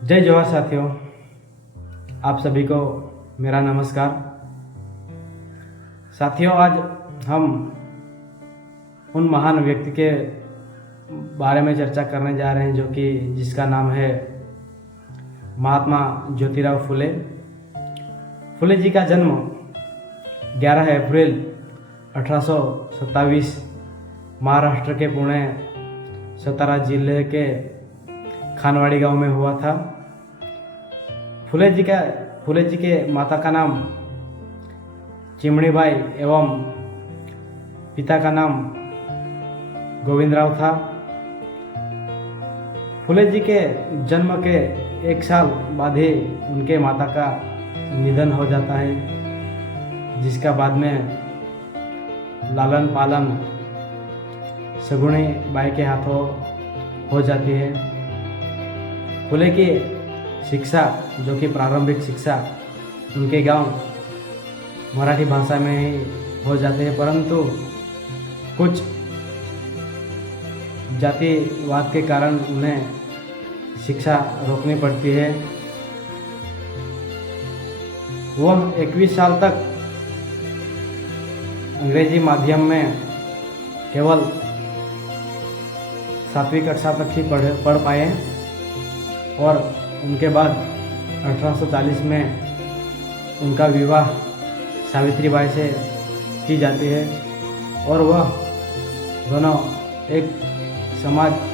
जय जवाहर साथियों, आप सभी को मेरा नमस्कार। साथियों, आज हम उन महान व्यक्ति के बारे में चर्चा करने जा रहे हैं जिसका नाम है महात्मा ज्योतिराव फुले। फुले जी का जन्म 11 अप्रैल 1827 महाराष्ट्र के पुणे सतारा जिले के खानवाड़ी गांव में हुआ था। फुले जी के माता का नाम चिमणीबाई एवं पिता का नाम गोविंदराव था। फुले जी के जन्म के एक साल बाद ही उनके माता का निधन हो जाता है, जिसका बाद में लालन पालन सगुनी बाई के हाथों हो जाती है। फुले की शिक्षा, जो कि प्रारंभिक शिक्षा उनके गांव मराठी भाषा में ही हो जाते हैं, परंतु कुछ जातिवाद के कारण उन्हें शिक्षा रोकनी पड़ती है। वह 21 साल तक अंग्रेजी माध्यम में केवल 7वीं कक्षा तक ही पढ़ पाए और उनके बाद 1840 में उनका विवाह सावित्रीबाई से की जाती है और वह दोनों एक समाजवादी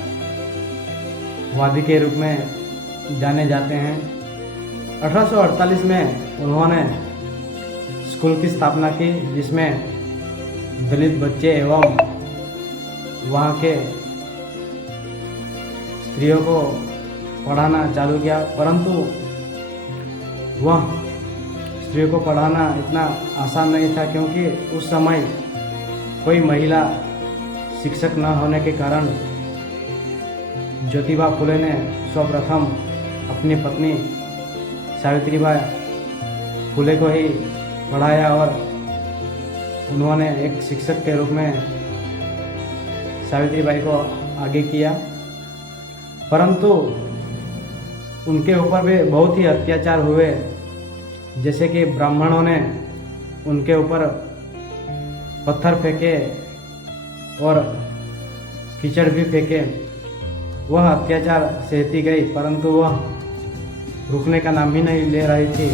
के रूप में जाने जाते हैं। 1848 में उन्होंने स्कूल की स्थापना की, जिसमें दलित बच्चे एवं वहाँ के स्त्रियों को पढ़ाना चालू किया, परंतु वह स्त्रियों को पढ़ाना इतना आसान नहीं था, क्योंकि उस समय कोई महिला शिक्षक न होने के कारण ज्योतिबा फुले ने सर्वप्रथम अपनी पत्नी सावित्रीबाई फुले को ही पढ़ाया और उन्होंने एक शिक्षक के रूप में सावित्रीबाई को आगे किया। परंतु उनके ऊपर भी बहुत ही अत्याचार हुए, जैसे कि ब्राह्मणों ने उनके ऊपर पत्थर फेंके और कीचड़ भी फेंके। वह अत्याचार सहती गई, परंतु वह रुकने का नाम ही नहीं ले रही थी।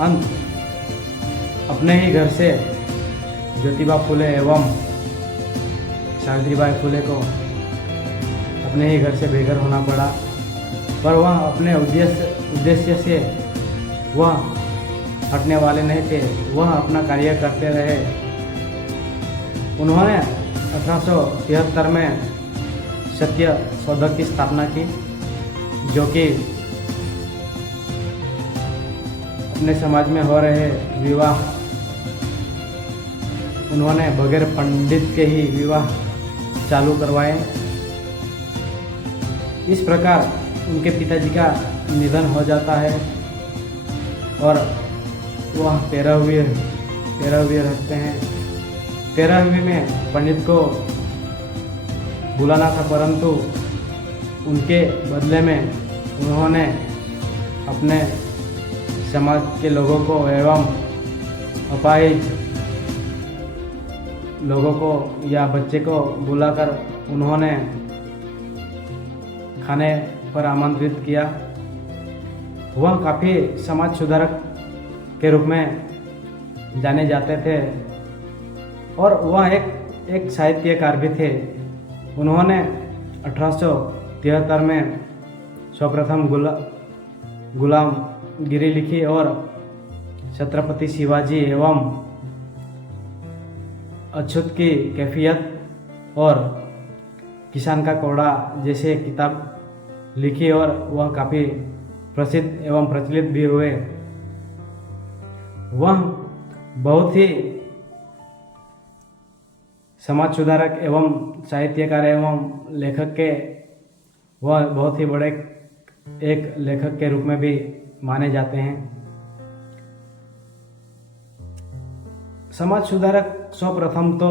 अंत अपने ही घर से ज्योतिबा फुले एवं सावित्रीबाई फुले को अपने ही घर से बेघर होना पड़ा, पर वह अपने उद्देश्य से वह हटने वाले नहीं थे। वह अपना कार्य करते रहे। उन्होंने 1873 में सत्य शोधक की स्थापना की, जो कि अपने समाज में हो रहे विवाह, उन्होंने बगैर पंडित के ही विवाह चालू करवाए। इस प्रकार उनके पिताजी का निधन हो जाता है और वह 13वीं रखते हैं। 13वीं में पंडित को बुलाना था, परंतु उनके बदले में उन्होंने अपने समाज के लोगों को एवं अपाहिज लोगों को या बच्चे को बुलाकर उन्होंने खाने पर आमंत्रित किया। वह काफ़ी समाज सुधारक के रूप में जाने जाते थे और वह एक साहित्यकार भी थे। उन्होंने 1873 में सर्वप्रथम गुलामगिरी लिखी और छत्रपति शिवाजी एवं अछूत की कैफियत और किसान का कोड़ा जैसे किताब लिखी और वह काफ़ी प्रसिद्ध एवं प्रचलित भी हुए। वह बहुत ही समाज सुधारक एवं साहित्यकार एवं लेखक के वह बहुत ही बड़े एक लेखक के रूप में भी माने जाते हैं। समाज सुधारक सर्वप्रथम तो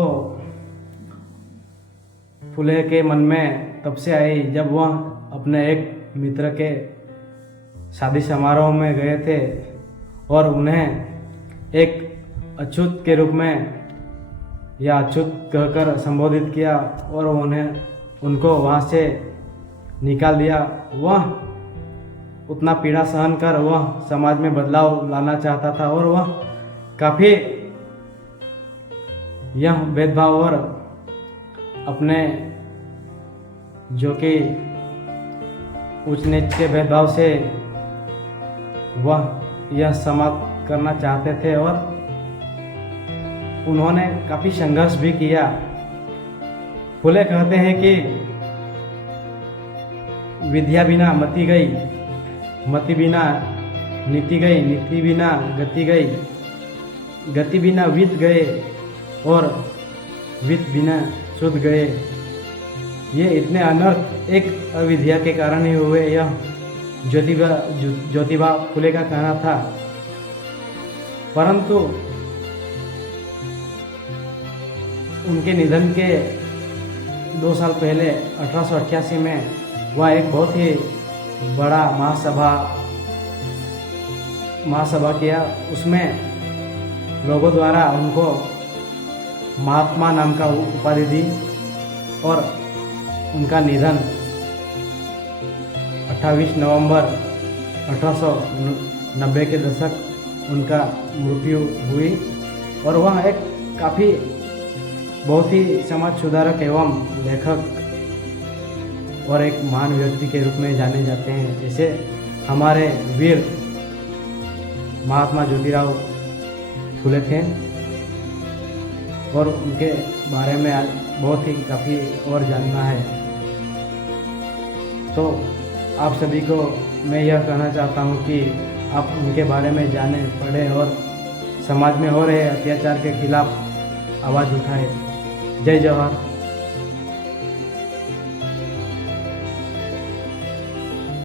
फुले के मन में तब से आई जब वह अपने एक मित्र के शादी समारोह में गए थे और उन्हें एक अछूत के रूप में या अछूत कहकर संबोधित किया और उनको वहाँ से निकाल दिया। वह उतना पीड़ा सहन कर वह समाज में बदलाव लाना चाहता था और वह काफ़ी यह भेदभाव और अपने जो कि उच्च नीच के भेदभाव से वह यह समाप्त करना चाहते थे और उन्होंने काफ़ी संघर्ष भी किया। फुले कहते हैं कि विद्या बिना मति गई, मति बिना नीति गई, नीति बिना गति गई, गति बिना वित्त गए और वित्त बिना शुद्ध गए। ये इतने अनर्थ एक अविद्या के कारण ही हुए, यह ज्योतिबा फुले का कहना था। परंतु उनके निधन के 2 साल पहले 1888 में वह एक बहुत ही बड़ा महासभा किया। उसमें लोगों द्वारा उनको महात्मा नाम का उपाधि दी और उनका निधन 28 नवंबर 1890 के दशक उनका मृत्यु हुई और वह एक काफ़ी बहुत ही समाज सुधारक एवं लेखक और एक महान व्यक्ति के रूप में जाने जाते हैं। जैसे हमारे वीर महात्मा ज्योतिराव फुले थे और उनके बारे में आज बहुत ही काफ़ी और जानना है। तो आप सभी को मैं यह कहना चाहता हूँ कि आप उनके बारे में जानें, पढ़ें और समाज में हो रहे अत्याचार के खिलाफ आवाज़ उठाएं। जय जवाहर।